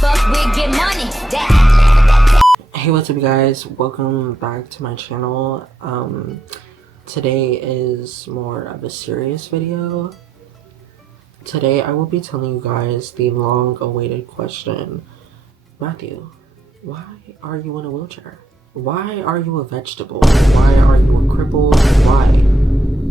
fuck with, get money. Hey, what's up you guys? Welcome back to my channel. Today is more of a serious video. Today I will be telling you guys the long-awaited question. Matthew, why are you in a wheelchair? Why are you a vegetable? Why are you a cripple? Why?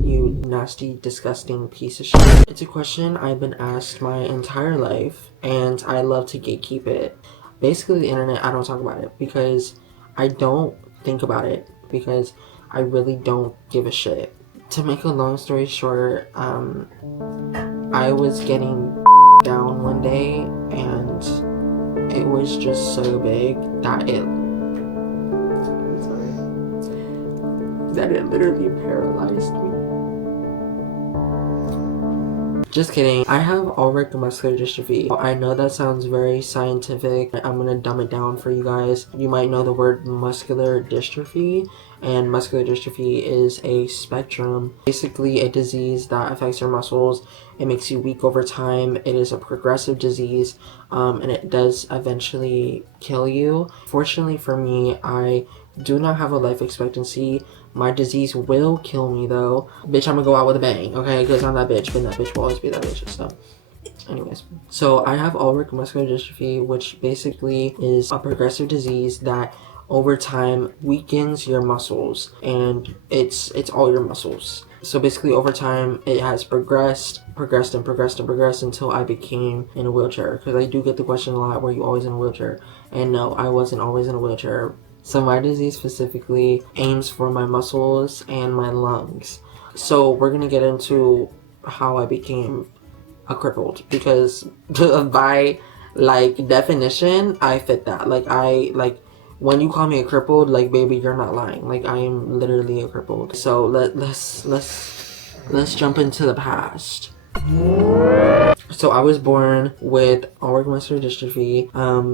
You nasty, disgusting piece of shit. It's a question I've been asked my entire life, and I love to gatekeep it. Basically, the internet, I don't talk about it because I don't think about it because I really don't give a shit. To make a long story short, I was getting down one day and it was just so big that it literally paralyzed me. Just kidding. I have Ulrich muscular dystrophy. I know that sounds very scientific. I'm gonna dumb it down for you guys. You might know the word muscular dystrophy, and muscular dystrophy is a spectrum, basically a disease that affects your muscles. It makes you weak over time. It is a progressive disease, and it does eventually kill you. Fortunately for me, I do not have a life expectancy. My disease will kill me though. Bitch, I'm gonna go out with a bang, okay? Because I'm that bitch, but that bitch will always be that bitch, so. Anyways, so I have Ulrich muscular dystrophy, which basically is a progressive disease that over time weakens your muscles, and it's all your muscles. So basically over time it has progressed until I became in a wheelchair. Because I do get the question a lot, were you always in a wheelchair? And no, I wasn't always in a wheelchair. So my disease specifically aims for my muscles and my lungs. So we're gonna get into how I became a crippled, because by definition I fit that. When you call me a crippled, baby, you're not lying. I am literally a crippled. So let's jump into the past. So I was born with Ulrich muscular dystrophy.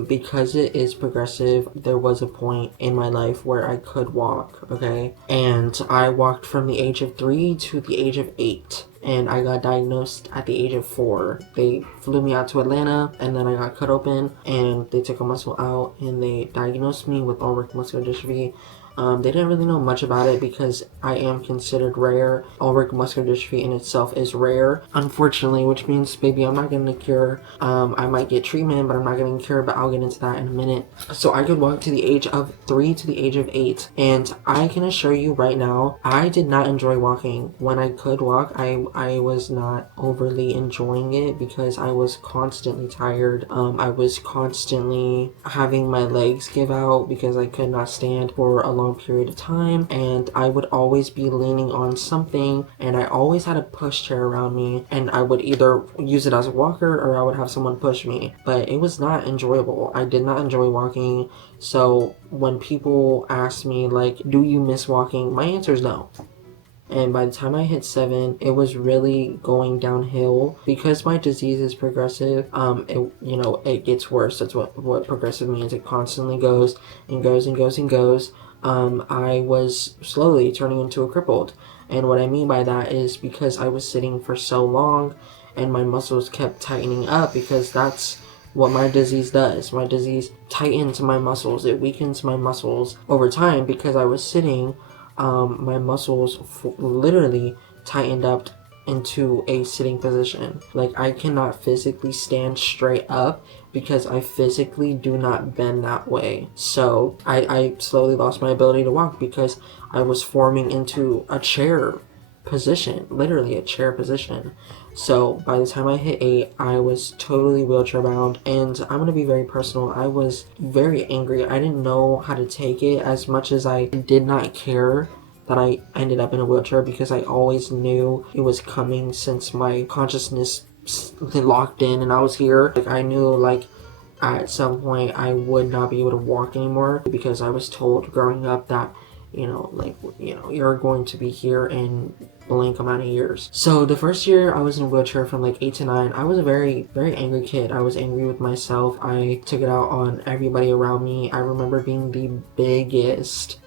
Because it is progressive, there was a point in my life where I could walk, okay? And I walked from the age of 3 to the age of 8. And I got diagnosed at the age of 4. They flew me out to Atlanta, and then I got cut open, and they took a muscle out, and they diagnosed me with Ulrich muscular dystrophy. They didn't really know much about it because I am considered rare. Ulrich muscular dystrophy in itself is rare, unfortunately, which means, baby, I'm not getting a cure. I might get treatment, but I'm not getting a cure, but I'll get into that in a minute. So I could walk to the age of 3 to the age of 8, and I can assure you right now, I did not enjoy walking. When I could walk, I was not overly enjoying it because I was constantly tired. I was constantly having my legs give out because I could not stand for a long period of time, and I would always be leaning on something, and I always had a pushchair around me, and I would either use it as a walker or I would have someone push me, but it was not enjoyable. I did not enjoy walking. So when people ask me do you miss walking, my answer is no. And by the time I hit 7, it was really going downhill. Because my disease is progressive, it gets worse. That's what progressive means. It constantly goes and goes and goes and goes. I was slowly turning into a crippled. And what I mean by that is because I was sitting for so long and my muscles kept tightening up, because that's what my disease does. My disease tightens my muscles. It weakens my muscles over time. Because I was sitting, my muscles literally tightened up into a sitting position. I cannot physically stand straight up because I physically do not bend that way. So I slowly lost my ability to walk because I was forming into a chair position, literally a chair position. So by the time I hit 8, I was totally wheelchair bound, and I'm gonna be very personal. I was very angry. I didn't know how to take it, as much as I did not care that I ended up in a wheelchair, because I always knew it was coming since my consciousness locked in and I was here. I knew at some point I would not be able to walk anymore, because I was told growing up that you're going to be here in blank amount of years. So the first year I was in a wheelchair from 8 to 9, I was a very, very angry kid. I was angry with myself. I took it out on everybody around me. I remember being the biggest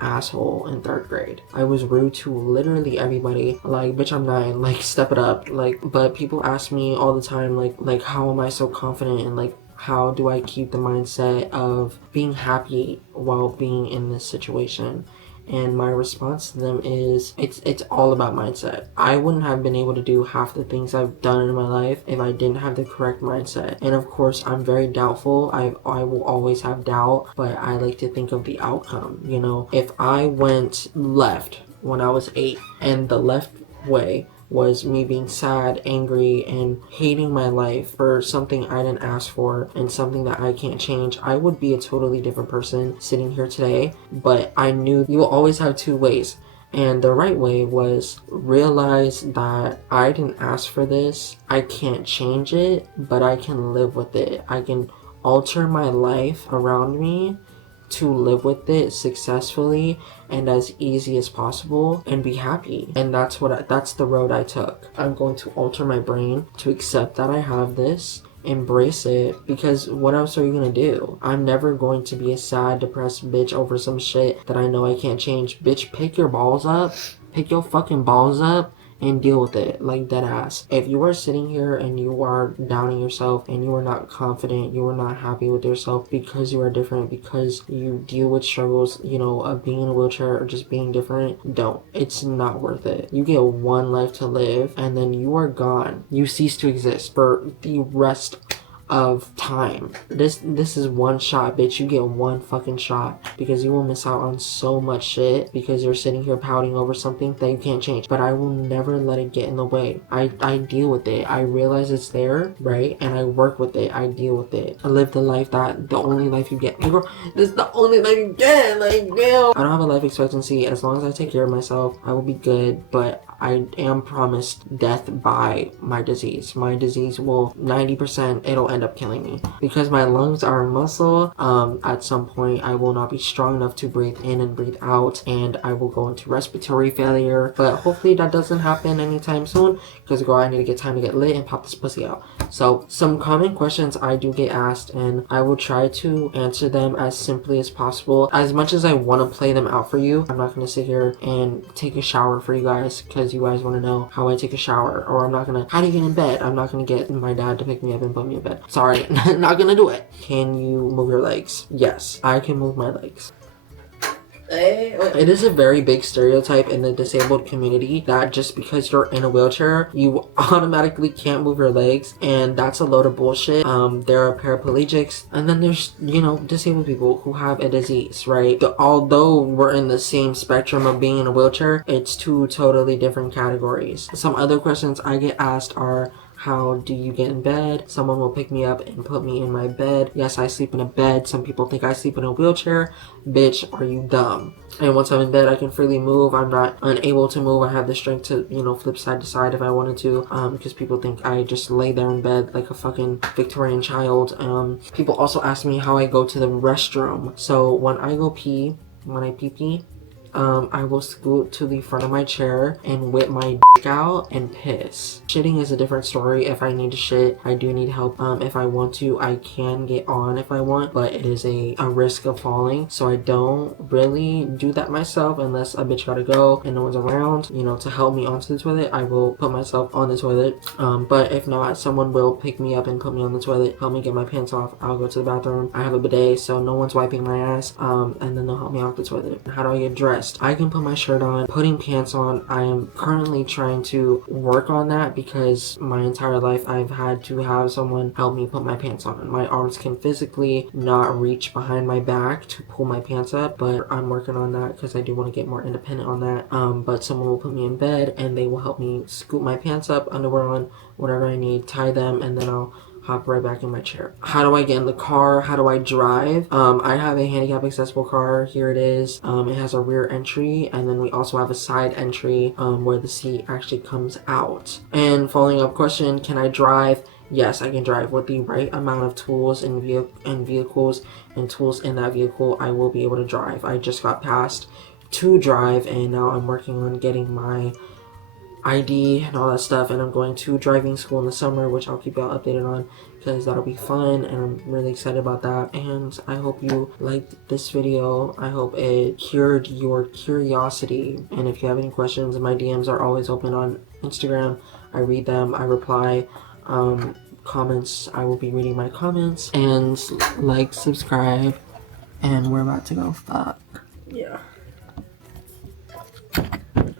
asshole in 3rd grade. I was rude to literally everybody. Bitch, I'm 9, step it up. But people ask me all the time, how am I so confident, and how do I keep the mindset of being happy while being in this situation? And my response to them is it's all about mindset. I wouldn't have been able to do half the things I've done in my life if I didn't have the correct mindset. And of course, I'm very doubtful. I will always have doubt, but I like to think of the outcome. You know, if I went left when I was 8 and the left way was me being sad, angry, and hating my life for something I didn't ask for and something that I can't change, I would be a totally different person sitting here today. But I knew you will always have two ways. And the right way was realize that I didn't ask for this. I can't change it, but I can live with it. I can alter my life around me to live with it successfully and as easy as possible and be happy. And that's the road I took. I'm going to alter my brain to accept that I have this, embrace it, because what else are you gonna do? I'm never going to be a sad, depressed bitch over some shit that I know I can't change. Bitch, pick your balls up, pick your fucking balls up, and deal with it, like dead ass. If you are sitting here and you are doubting yourself and you are not confident, you are not happy with yourself because you are different, because you deal with struggles, you know, of being in a wheelchair or just being different, don't. It's not worth it. You get one life to live and then you are gone. You cease to exist for the rest of time. This is one shot, bitch. You get one fucking shot, because you will miss out on so much shit because you're sitting here pouting over something that you can't change. But I will never let it get in the way. I deal with it. I realize it's there, right? And I work with it. I deal with it. I live the life that the only life you get. And girl, this is the only life you get. Like, damn. I don't have a life expectancy. As long as I take care of myself, I will be good. But I am promised death by my disease. My disease will 90%, it'll end up killing me because my lungs are muscle. At some point I will not be strong enough to breathe in and breathe out, and I will go into respiratory failure. But hopefully that doesn't happen anytime soon, because girl, I need to get time to get lit and pop this pussy out. So some common questions I do get asked, and I will try to answer them as simply as possible. As much as I want to play them out for you, I'm not going to sit here and take a shower for you guys because you guys want to know how I take a shower. Or I'm not going to, how do you get in bed? I'm not going to get my dad to pick me up and put me in bed. Sorry, not going to do it. Can you move your legs? Yes, I can move my legs. It is a very big stereotype in the disabled community that just because you're in a wheelchair, you automatically can't move your legs, and that's a load of bullshit. There are paraplegics, and then there's, you know, disabled people who have a disease, right? Although we're in the same spectrum of being in a wheelchair, it's two totally different categories. Some other questions I get asked are, how do you get in bed? Someone will pick me up and put me in my bed. Yes, I sleep in a bed. Some people think I sleep in a wheelchair. Bitch, are you dumb? And once I'm in bed, I can freely move. I'm not unable to move. I have the strength to, you know, flip side to side if I wanted to. Because people think I just lay there in bed like a fucking Victorian child. People also ask me how I go to the restroom. So when I go pee, when I pee, I will scoot to the front of my chair and whip my dick out and piss. Shitting is a different story. If I need to shit, I do need help. If I want to, I can get on if I want, but it is a risk of falling, so I don't really do that myself unless a bitch gotta go and no one's around, you know, to help me onto the toilet. I will put myself on the toilet, but if not, someone will pick me up and put me on the toilet, help me get my pants off. I'll go to the bathroom. I have a bidet, so no one's wiping my ass, and then they'll help me off the toilet. How do I get dressed? I can put my shirt on. Putting pants on, I am currently trying to work on that because my entire life I've had to have someone help me put my pants on. My arms can physically not reach behind my back to pull my pants up, but I'm working on that because I do want to get more independent on that. But someone will put me in bed and they will help me scoop my pants up, underwear on, whatever I need, tie them, and then I'll hop right back in my chair. How do I get in the car? How do I drive? I have a handicap accessible car. Here it is. It has a rear entry, and then we also have a side entry where the seat actually comes out. And following up question, can I drive? Yes, I can drive. With the right amount of tools and vehicles and tools in that vehicle, I will be able to drive. I just got passed to drive, and now I'm working on getting my ID and all that stuff, and I'm going to driving school in the summer, which I'll keep y'all updated on because that'll be fun, and I'm really excited about that. And I hope you liked this video. I hope it cured your curiosity, and if you have any questions, my DMs are always open on Instagram. I read them, I reply. comments. I will be reading my comments. And like, subscribe. And we're about to go fuck. Yeah.